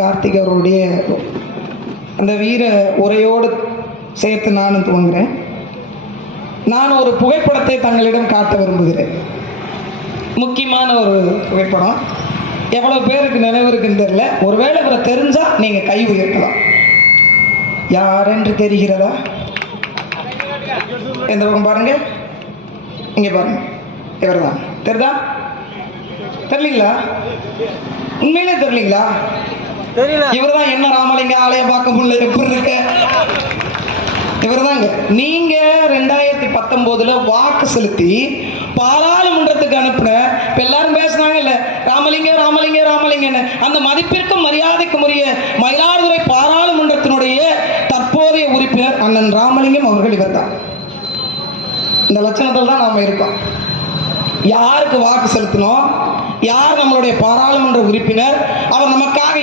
கார்த்திக் அவர்களுடைய அந்த வீர உரையோடு சேர்த்து நானும் துவங்குகிறேன். நான் ஒரு புகைப்படத்தை தங்களிடம் காட்ட விரும்புகிறேன். முக்கியமான ஒரு புகைப்படம். எவ்வளவு பேருக்கு நினைவு இருக்குன்னு தெரியல. ஒருவேளை இவரை தெரிஞ்சா நீங்க கை உயர்த்தலாம். யார் என்று தெரிகிறதா? எந்த பக்கம் பாருங்க, இங்க பாருங்க. இவர் தான். தெரியுதா? தெரியலீங்களா? உண்மையிலே தெரியலீங்களா? இவர் தான். என்ன ராமலிங்க ஆலய பார்க்க முடியல, எப்படி இருக்க? இவர் தாங்க. நீங்க 2019 வாக்கு செலுத்தி பாராளுமன்றத்துக்கு அனுப்புன எல்லாரும் பேசுனாங்க இல்ல, ராமலிங்க ராமலிங்க ராமலிங்கன்னு. அந்த மதிப்பிற்கும் மரியாதைக்கும் உரிய மயிலாடுதுறை பாராளுமன்றத்தினுடைய தற்போதைய உறுப்பினர் அண்ணன் ராமலிங்கம் அவர்கள் இவர் தான். இந்த லட்சணத்தில் தான் நாம இருக்கோம். யாருக்கு வாக்கு செலுத்தினோம், யார் நம்மளுடைய பாராளுமன்ற உறுப்பினர், அவர் நமக்காக